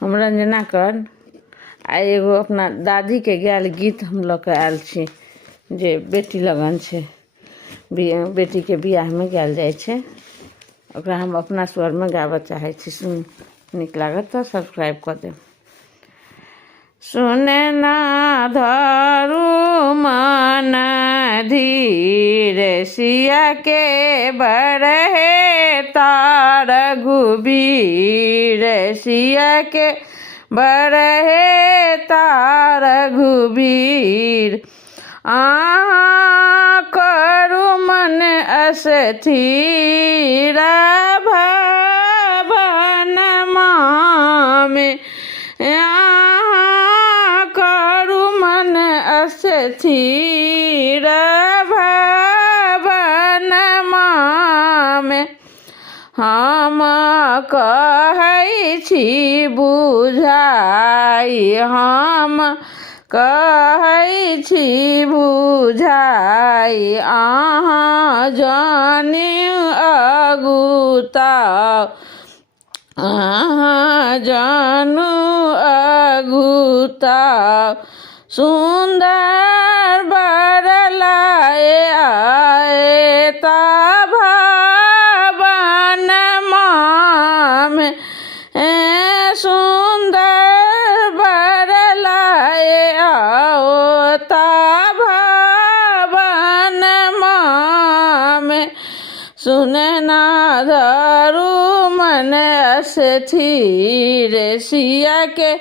हम रंजना कर आई एगो अपना दादी के गायल गीत हम लोग के आयल छी जे बेटी लगन छे बेटी के बियाह में गायल जाय छे। ओकरा हम अपना स्वर में गावे चाहे छी। सुन निक लागत तो सब्सक्राइब कर दे। सुने ना धरू मन धीर सिया के बरहे तार घुबीर सिया के बरहे तार घुबीर करू मन अस्थिर भवन में करू मन अस्थिर भवन में हम कहै छी बुझाई हम कहै छी बुझाई अहाँ जानियो अगुताउ अहाँ जानू अगुताउ सुंदर बर लाए आए ता भवन में सुंदर बर लाए आओ ता भवन में सुनना धरू मन अस्थिर सिया के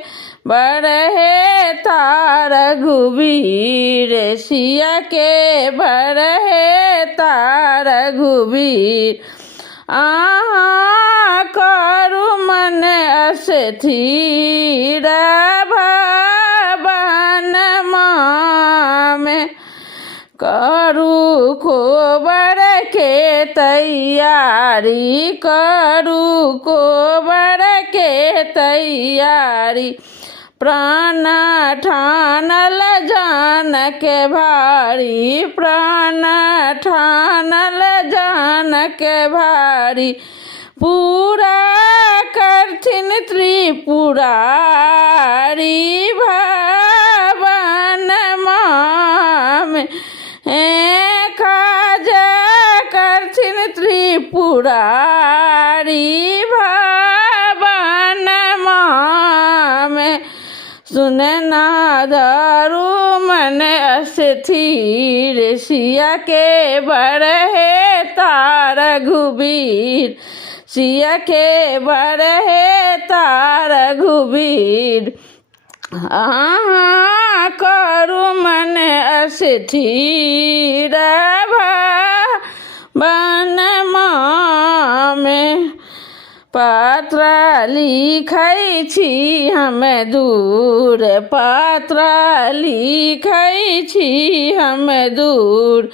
बरहे तार घुबीर सिया के बरहे तार घुबीर करू मन अस्थिर भवन में करू कोबर के तैयारी करू कोबर के तैयारी प्राण ठानल जान के भारी प्राण ठानल जान के भारी पूरा करथिन त्रिपुरारी भवन में खाजा करथिन त्रिपुरारी भवन में सुनना धरू मन अस्थिर सिया के बरहे तार घुबीर सिया के बरहे तार घुबीर करू मन अस्थिर भवन में पत्र लिखै छी हमे दूर पत्र लिखै छी हमे दूर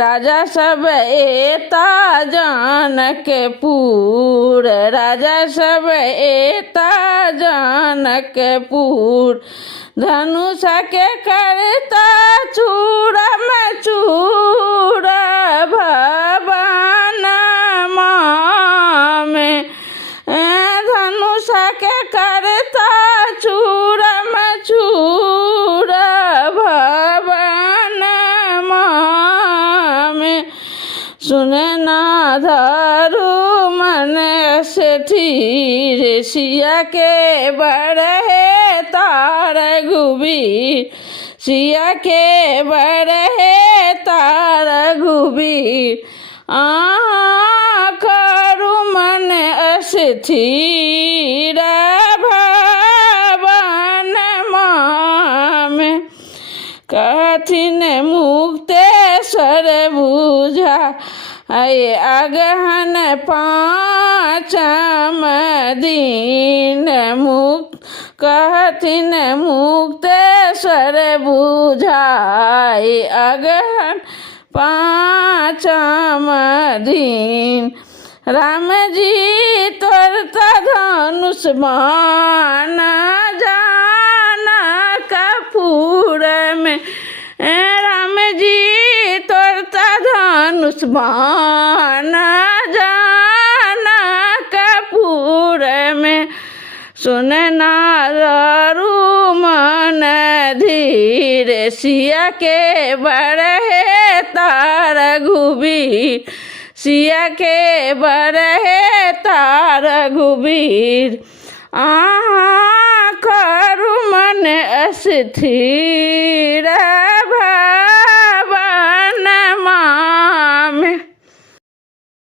राजा सब एता जानकपुर राजा सब एता जानकपुर धनुष के करता चूड़ में चूड़ भवन में धनुष के करता चूड़ में चूड़ भवन में सुनना धरू मन अस्थिर सिया के बरहे तार घुबीर सिया के बरहे तार घुबीर करू मन अस्थिर भवन में कथिन मुक्तेश्वर बुझा आये अगहन पाँचम दिन मुक्त कहथिन मुक्तेश्वर बुझाई अगहन पाँचम दिन राम जी तोरता धनुष बाण जाना कपूर में राम जी तोरता धनुष बाण जाना कपूर में सुन नारू मन धीर सिया के बरहे तार घुबीर सिया के बरहे तार घुबीर करू मन अस्थिर